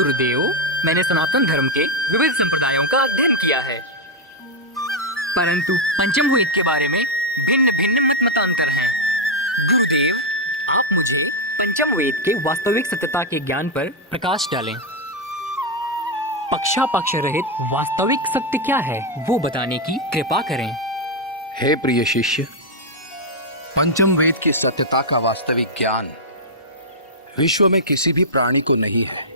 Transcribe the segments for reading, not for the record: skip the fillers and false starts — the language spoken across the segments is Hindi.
गुरुदेव, मैंने सनातन धर्म के विविध संप्रदायों का अध्ययन किया है, परंतु पंचम वेद के बारे में भिन्न भिन्न मतांतर हैं। गुरुदेव, आप मुझे पंचम वेद के वास्तविक सत्यता के ज्ञान पर प्रकाश डालें। पक्षापक्ष रहित वास्तविक सत्य क्या है, वो बताने की कृपा करें। हे प्रिय शिष्य, पंचम वेद की सत्यता का वास्तविक ज्ञान विश्व में किसी भी प्राणी को नहीं है।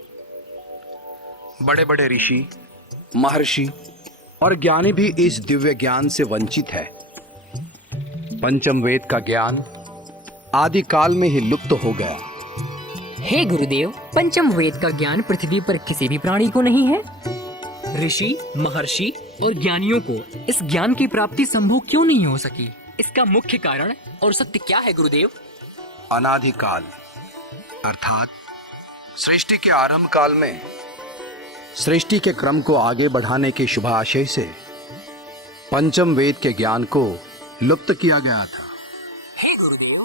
बड़े बड़े ऋषि, महर्षि और ज्ञानी भी इस दिव्य ज्ञान से वंचित है। पंचम वेद का ज्ञान आदि काल में ही लुप्त हो गया। हे गुरुदेव, पंचम वेद का ज्ञान पृथ्वी पर किसी भी प्राणी को नहीं है। ऋषि, महर्षि और ज्ञानियों को इस ज्ञान की प्राप्ति संभव क्यों नहीं हो सकी? इसका मुख्य कारण और सत्य क्या है गुरुदेव? अनादिकाल अर्थात सृष्टि के आरंभ काल में सृष्टि के क्रम को आगे बढ़ाने के शुभ आशय से पंचम वेद के ज्ञान को लुप्त किया गया था। हे गुरुदेव,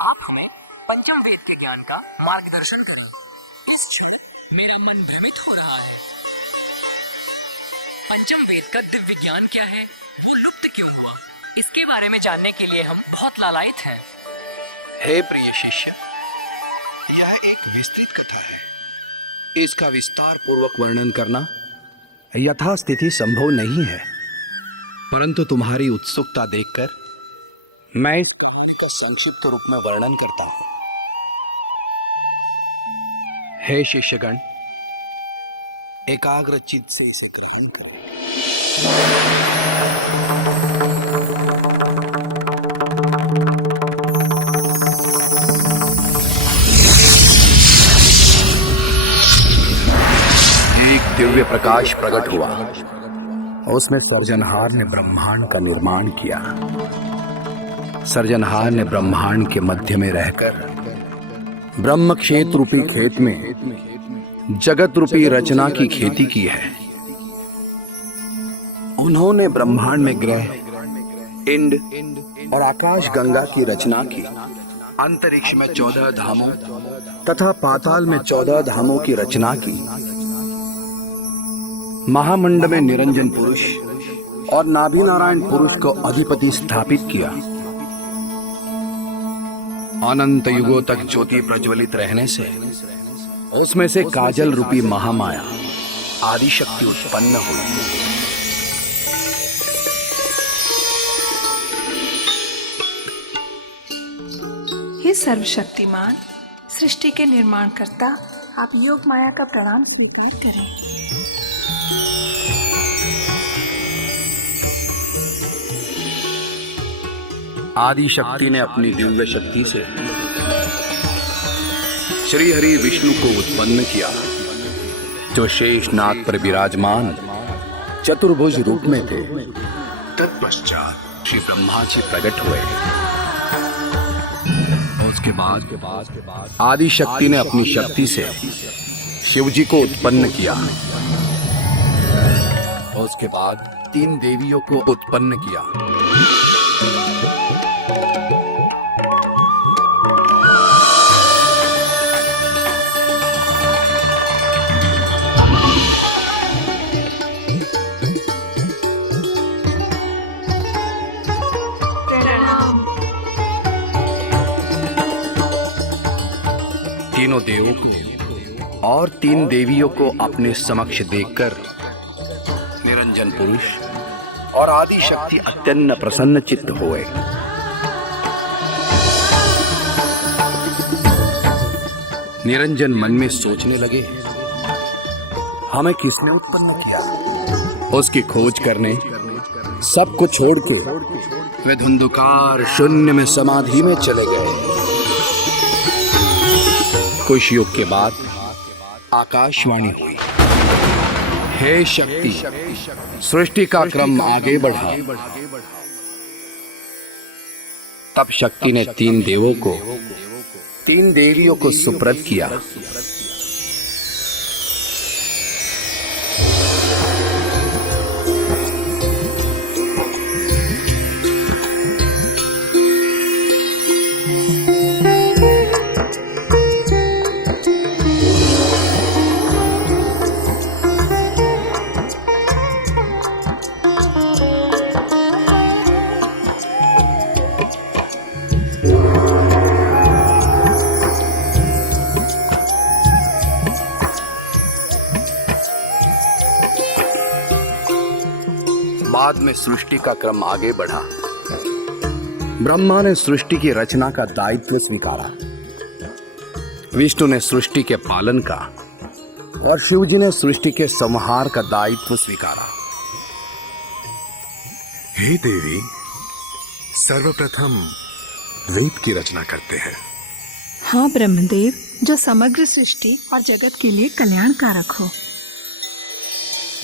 आप हमें पंचम वेद के ज्ञान का मार्गदर्शन करें। इस क्षण मेरा मन भ्रमित हो रहा है। पंचम वेद का दिव्य ज्ञान क्या है, वो लुप्त क्यों हुआ? इसके बारे में जानने के लिए हम बहुत लालायित हैं। हे प्रिय शिष्य, यह एक विस्तृत कथा है। इसका विस्तार पूर्वक वर्णन करना यथास्थिति संभव नहीं है, परंतु तुम्हारी उत्सुकता देखकर मैं इस कहानी का संक्षिप्त रूप में वर्णन करता हूं। हे शिष्यगण, एकाग्र चित्त से इसे ग्रहण करें। एक दिव्य प्रकाश प्रकट हुआ। उसमें सर्जनहार ने ब्रह्मांड का निर्माण किया। सर्जनहार ने ब्रह्मांड के मध्य में रहकर ब्रह्म क्षेत्र रूपी खेत में जगत रूपी रचना की खेती की है। उन्होंने ब्रह्मांड में ग्रह, इंड और आकाश गंगा की रचना की। अंतरिक्ष में 14 धामों तथा पाताल में 14 धामों की रचना की। महामंड में निरंजन पुरुष और नाभि नारायण पुरुष को अधिपति स्थापित किया। अनंत युगों तक ज्योति प्रज्वलित रहने से उसमें से काजल रूपी महामाया आदि शक्ति उत्पन्न हुई। हे सर्वशक्तिमान, सृष्टि के निर्माणकर्ता, आप योग माया का प्रणाम स्वीकार करें। आदि शक्ति ने अपनी दिव्य शक्ति से श्री हरि विष्णु को उत्पन्न किया, जो शेषनाग पर विराजमान चतुर्भुज रूप में थे। तत्पश्चात श्री ब्रह्मा जी प्रकट हुए। उसके बाद आदि शक्ति ने अपनी शक्ति से शिव जी को उत्पन्न किया। उसके बाद 3 देवियों को उत्पन्न किया। तीनों देवों को और 3 देवियों को अपने समक्ष देखकर निरंजन पुरुष और आदि शक्ति अत्यंत प्रसन्न चित्त हुए। निरंजन मन में सोचने लगे, हमें किसने उत्पन्न किया? उसकी खोज करने सब कुछ छोड़कर वे धुंधुकार शून्य में समाधि में चले गए। कुछ युग के बाद आकाशवाणी हुई, हे शक्ति, सृष्टि का क्रम आगे बढ़ा। तब शक्ति ने 3 देवों को 3 देवियों को सुप्रद किया। बाद में सृष्टि का क्रम आगे बढ़ा। ब्रह्मा ने सृष्टि की रचना का दायित्व स्वीकारा, विष्णु ने सृष्टि के पालन का और शिव जी ने सृष्टि के संहार का दायित्व स्वीकारा। हे देवी, सर्वप्रथम वेद की रचना करते हैं। हाँ ब्रह्मदेव, जो समग्र सृष्टि और जगत के लिए कल्याणकारक हो।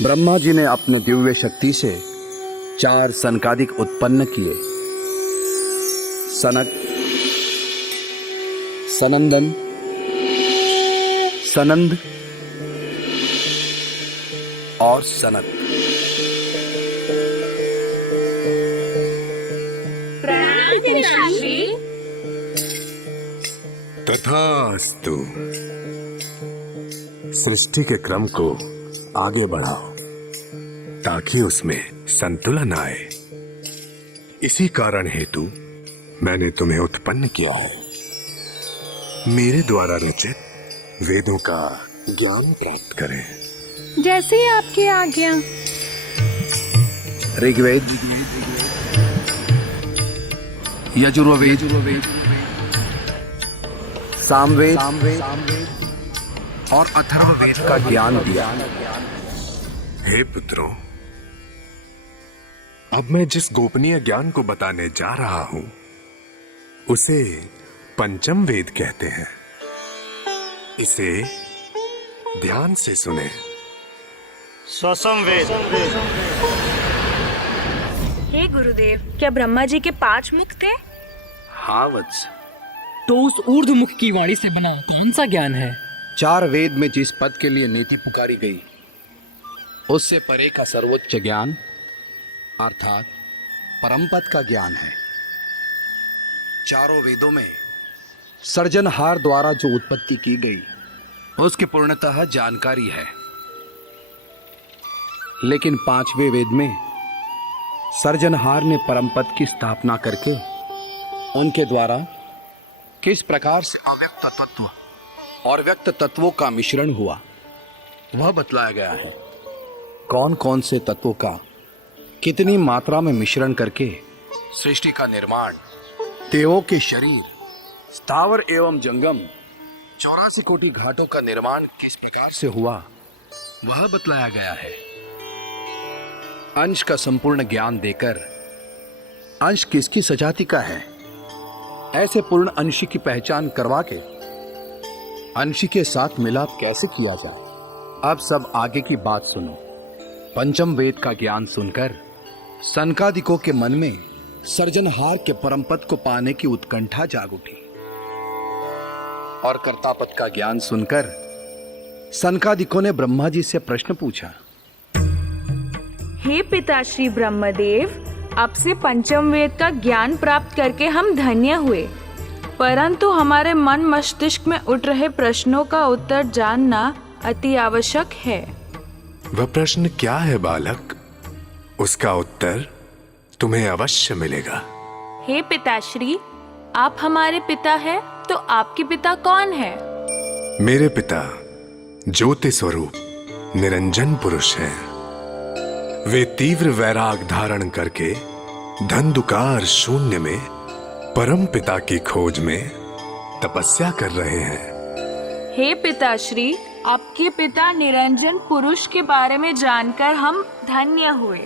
ब्रह्मा जी ने अपने दिव्य शक्ति से 4 सनकादिक उत्पन्न किए। सनक, सनंदन, सनंद और सनत। तथास्तु। सृष्टि के क्रम को आगे बढ़ाओ ताकि उसमें संतुलन आए। इसी कारण हेतु मैंने तुम्हें उत्पन्न किया है। मेरे द्वारा रचित वेदों का ज्ञान प्राप्त करें। जैसे ही आपकी आज्ञा। ऋग्वेद, यजुर्वेद, सामवेद और अथर्ववेद का ज्ञान दिया। हे पुत्रों, अब मैं जिस गोपनीय ज्ञान को बताने जा रहा हूं उसे पंचम वेद कहते हैं। इसे ध्यान से सुने। स्वसंवेद। हे गुरुदेव, क्या ब्रह्मा जी के 5 मुख थे? हाँ वत्स, तो उस ऊर्ध्वमुख की वाणी से बना कौन सा ज्ञान है? 4 वेद में जिस पद के लिए नीति पुकारी गई उससे परे का सर्वोच्च ज्ञान अर्थात परम पद का ज्ञान है। 4 वेदों में सर्जनहार द्वारा जो उत्पत्ति की गई उसकी पूर्णतः जानकारी है, लेकिन 5वें वेद में सर्जनहार ने परम पद की स्थापना करके उनके द्वारा किस प्रकार से अव्यक्त तत्व और व्यक्त तत्वों का मिश्रण हुआ वह बतलाया गया है। कौन कौन से तत्वों का कितनी मात्रा में मिश्रण करके सृष्टि का निर्माण, देवों के शरीर, स्थावर एवं जंगम 84 कोटि घाटों का निर्माण किस प्रकार से हुआ वह बतलाया गया है। अंश का संपूर्ण ज्ञान देकर अंश किसकी सजाति का है ऐसे पूर्ण अंश की पहचान करवा के अंश के साथ मिलाप कैसे किया जाए। अब सब आगे की बात सुनो। पंचम वेद का ज्ञान सुनकर सनकादिकों के मन में सर्जनहार के परम पद को पाने की उत्कंठा जाग उठी और कर्तापद का ज्ञान सुनकर सनकादिकों ने ब्रह्मा जी से प्रश्न पूछा। हे पिताश्री ब्रह्मदेव, आपसे पंचम वेद का ज्ञान प्राप्त करके हम धन्य हुए, परंतु हमारे मन मस्तिष्क में उठ रहे प्रश्नों का उत्तर जानना अति आवश्यक है। वह प्रश्न क्या है बालक? उसका उत्तर तुम्हें अवश्य मिलेगा। हे पिताश्री, आप हमारे पिता हैं, तो आपके पिता कौन है? मेरे पिता ज्योति स्वरूप निरंजन पुरुष हैं। वे तीव्र वैराग धारण करके धंधुकार शून्य में परम पिता की खोज में तपस्या कर रहे हैं। हे पिताश्री, आपके पिता निरंजन पुरुष के बारे में जानकर हम धन्य हुए।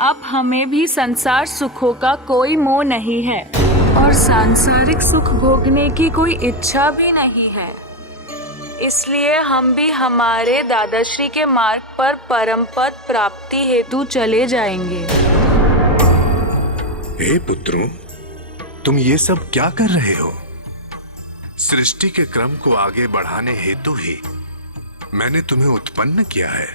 अब हमें भी संसार सुखों का कोई मोह नहीं है और सांसारिक सुख भोगने की कोई इच्छा भी नहीं है। इसलिए हम भी हमारे दादाश्री के मार्ग पर परम पद प्राप्ति हेतु चले जाएंगे। हे पुत्रों, तुम ये सब क्या कर रहे हो? सृष्टि के क्रम को आगे बढ़ाने हेतु ही मैंने तुम्हें उत्पन्न किया है।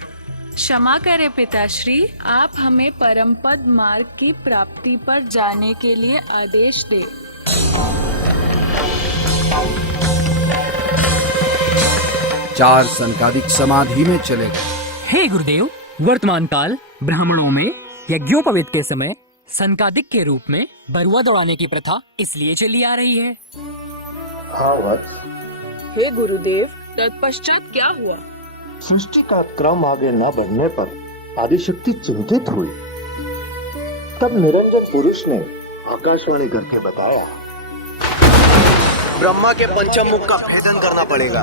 क्षमा करें पिताश्री, आप हमें परम पद मार्ग की प्राप्ति पर जाने के लिए आदेश दें। चार सनकादिक समाधि में चले गए। हे गुरुदेव, वर्तमान काल ब्राह्मणों में यज्ञोपवीत के समय सनकादिक के रूप में बरुआ दौड़ाने की प्रथा इसलिए चली आ रही है। हाँ वत्स, हे गुरुदेव, तत्पश्चात क्या हुआ? सृष्टि का क्रम आगे न बढ़ने पर आदिशक्ति चिंतित हुई। तब निरंजन पुरुष ने आकाशवाणी करके बताया, ब्रह्मा के पंचम मुख का भेदन करना पड़ेगा।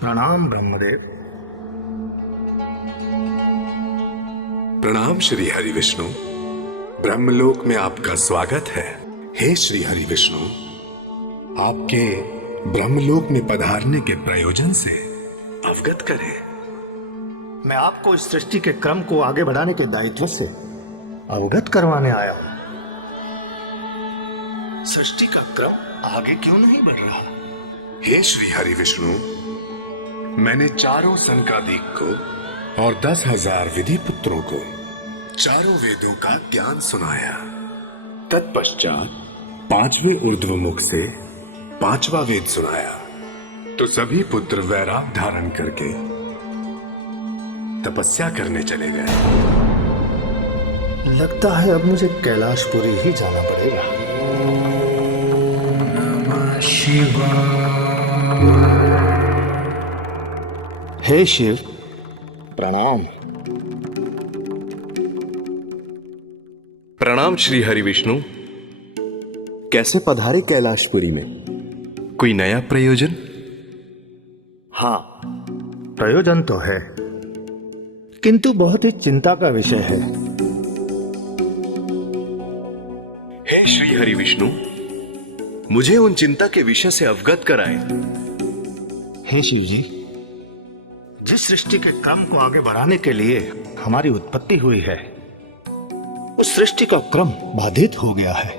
प्रणाम ब्रह्मदेव। प्रणाम श्री हरि विष्णु। ब्रह्मलोक में आपका स्वागत है। हे श्री हरि विष्णु, आपके ब्रह्मलोक में पधारने के प्रयोजन से अवगत करें। मैं आपको इस सृष्टि के क्रम को आगे बढ़ाने के दायित्व से अवगत करवाने आया हूं। सृष्टि का क्रम आगे क्यों नहीं बढ़ रहा? हे श्री हरि विष्णु, मैंने चारों सनकादिक को और 10,000 विधि पुत्रों को चारों वेदों का ज्ञान सुनाया। तत्पश्चात 5वें ऊर्ध्वमुख से 5वां वेद सुनाया तो सभी पुत्र वैराग धारण करके तपस्या करने चले गए। लगता है अब मुझे कैलाशपुरी ही जाना पड़ेगा। हे शिव, प्रणाम। प्रणाम श्री हरि विष्णु। कैसे पधारे कैलाशपुरी में? कोई नया प्रयोजन? हाँ, प्रयोजन तो है, किंतु बहुत ही चिंता का विषय है। हे श्री हरि विष्णु, मुझे उन चिंता के विषय से अवगत कराएं। हे शिव जी, जिस सृष्टि के क्रम को आगे बढ़ाने के लिए हमारी उत्पत्ति हुई है, उस सृष्टि का क्रम बाधित हो गया है।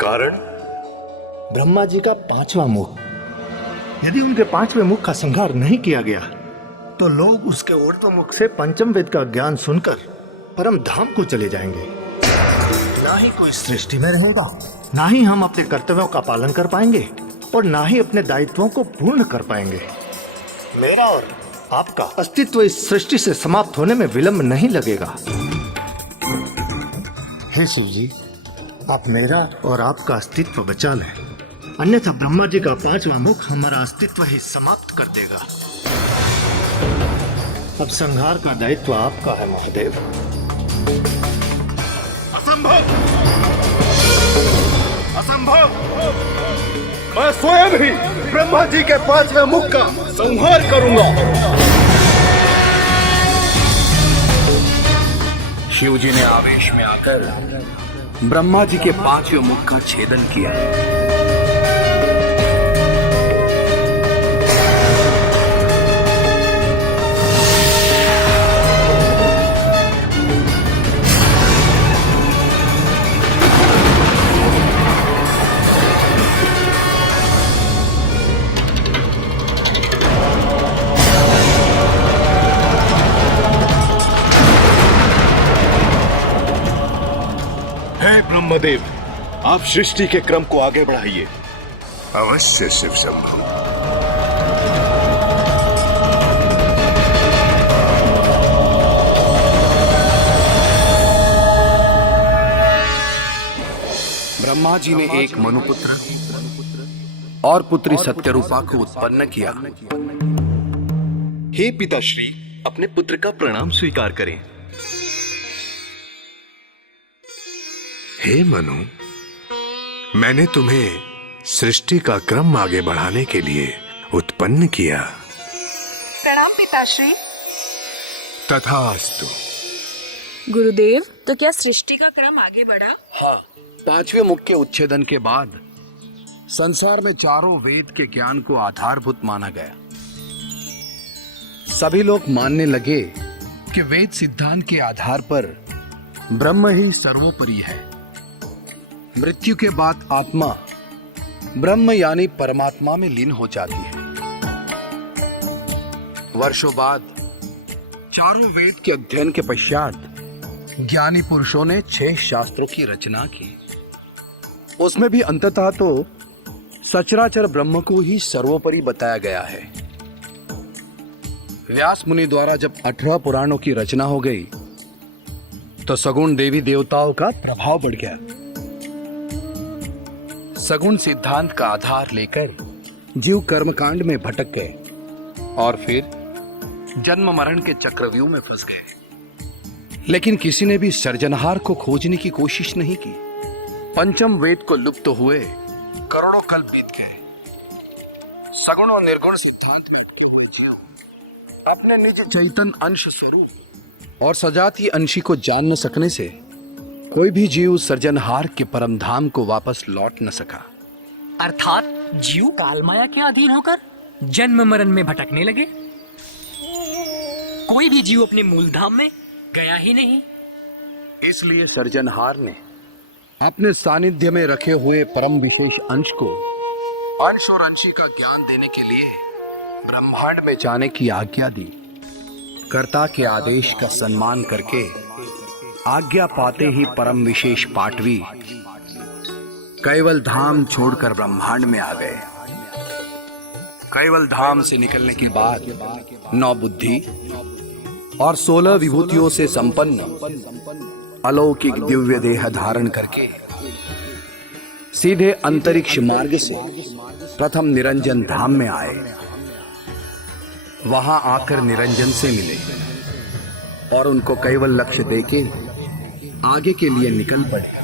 कारण? ब्रह्मा जी का 5वां मुख। यदि उनके 5वें मुख का संहार नहीं किया गया तो लोग उसके ऊर्ध्व मुख से पंचम वेद का ज्ञान सुनकर परम धाम को चले जाएंगे। ना ही कोई सृष्टि में रहेगा, ना ही हम अपने कर्तव्यों का पालन कर पाएंगे और ना ही अपने दायित्वों को पूर्ण कर पाएंगे। मेरा और आपका अस्तित्व इस सृष्टि से समाप्त होने में विलंब नहीं लगेगा। हे शिव जी, आप मेरा और आपका अस्तित्व बचा लें, अन्यथा ब्रह्मा जी का 5वां मुख हमारा अस्तित्व ही समाप्त कर देगा। अब संहार का दायित्व आपका है महादेव। असंभव! असंभव! मैं स्वयं ही ब्रह्मा जी के 5वें मुख का संहार करूंगा। शिव जी ने आवेश में आकर ब्रह्मा जी के 5वें मुख का छेदन किया। ब्रह्मदेव, आप सृष्टि के क्रम को आगे बढ़ाइए। अवश्य शिव शंभु। ब्रह्मा जी ने एक मनुपुत्र और पुत्री सत्यरूपा को उत्पन्न किया। हे पिताश्री, अपने पुत्र का प्रणाम स्वीकार करें। हे मनु, मैंने तुम्हें सृष्टि का क्रम आगे बढ़ाने के लिए उत्पन्न किया। प्रणाम पिताश्री। तथास्तु। गुरुदेव, तो क्या सृष्टि का क्रम आगे बढ़ा? हाँ, 5वें मुख के उच्छेदन के बाद संसार में चारों वेद के ज्ञान को आधारभूत माना गया। सभी लोग मानने लगे कि वेद सिद्धांत के आधार पर ब्रह्म ही सर्वोपरि है। मृत्यु के बाद आत्मा ब्रह्म यानी परमात्मा में लीन हो जाती है। वर्षों बाद चारों वेद के अध्ययन के पश्चात ज्ञानी पुरुषों ने 6 शास्त्रों की रचना की। उसमें भी अंततः तो सचराचर ब्रह्म को ही सर्वोपरि बताया गया है। व्यास मुनि द्वारा जब 18 पुराणों की रचना हो गई तो सगुण देवी देवताओं का प्रभाव बढ़ गया। सगुण सिद्धांत का आधार लेकर जीव कर्मकांड में भटक गए और फिर जन्म मरण के चक्रव्यूह में फंस गए। लेकिन किसी ने भी सृजनहार को खोजने की कोशिश नहीं की। पंचम वेद को लुप्त हुए करोड़ों कल्प बीत गए। सगुण और निर्गुण सिद्धांत में उठे हुए जीव अपने निज चैतन्य अंश स्वरूप और सजातीय अंशी को जान न सकने से कोई भी जीव सृजनहार के परम धाम को वापस लौट न सका। अर्थात जीव काल माया के अधीन होकर जन्म मरण में भटकने लगे। कोई भी जीव अपने मूल धाम में गया ही नहीं। इसलिए सृजनहार ने अपने सानिध्य में रखे हुए परम विशेष अंश को अंश और अंशी का ज्ञान देने के लिए ब्रह्मांड में जाने की आज्ञा दी। कर्ता के आदेश का सम्मान करके आज्ञा पाते ही परम विशेष पाटवी कैवल धाम छोड़कर ब्रह्मांड में आ गए। कैवल धाम से निकलने के बाद 9 बुद्धि और 16 विभूतियों से संपन्न अलौकिक दिव्य देह धारण करके सीधे अंतरिक्ष मार्ग से प्रथम निरंजन धाम में आए। वहां आकर निरंजन से मिले और उनको कैवल लक्ष्य देके आगे के लिए निकल पड़े।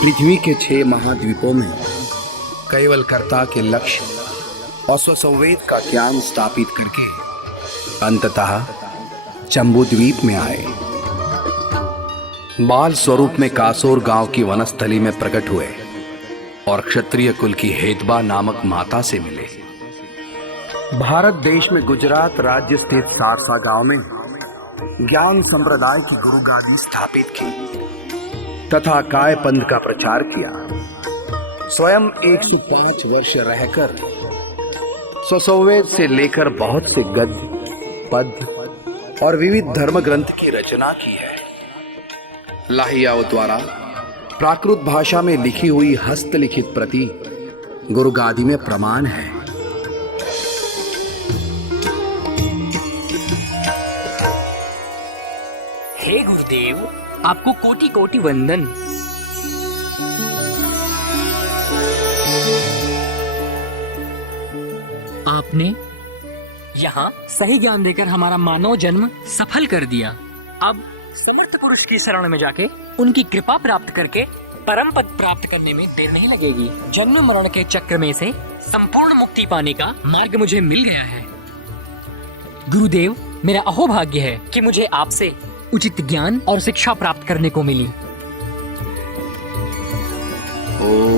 पृथ्वी के 6 महाद्वीपों में कैवल कर्ता के लक्ष्य और स्वसंवेद का ज्ञान स्थापित करके अंततः जम्बू द्वीप में आए। बाल स्वरूप में कासोर गांव की वनस्थली में प्रकट हुए और क्षत्रिय कुल की हेतबा नामक माता से मिले। भारत देश में गुजरात राज्य स्थित सारसा गांव में ज्ञान संप्रदाय की गुरु गादी स्थापित की तथा काय पंथ का प्रचार किया। स्वयं 105 वर्ष रहकर स्वसंवेद से लेकर बहुत से गद्य पद्य और विविध धर्म ग्रंथ की रचना की है। लाहियाओं द्वारा प्राकृत भाषा में लिखी हुई हस्तलिखित प्रति गुरु गादी में प्रमाण है। हे गुरुदेव, आपको कोटि कोटि वंदन। आपने यहाँ सही ज्ञान देकर हमारा मानव जन्म सफल कर दिया। अब समर्थ पुरुष की शरण में जाके उनकी कृपा प्राप्त करके परम पद प्राप्त करने में देर नहीं लगेगी। जन्म मरण के चक्र में से संपूर्ण मुक्ति पाने का मार्ग मुझे मिल गया है। गुरुदेव, मेरा अहोभाग्य है कि मुझे आपसे उचित ज्ञान और शिक्षा प्राप्त करने को मिली। ओम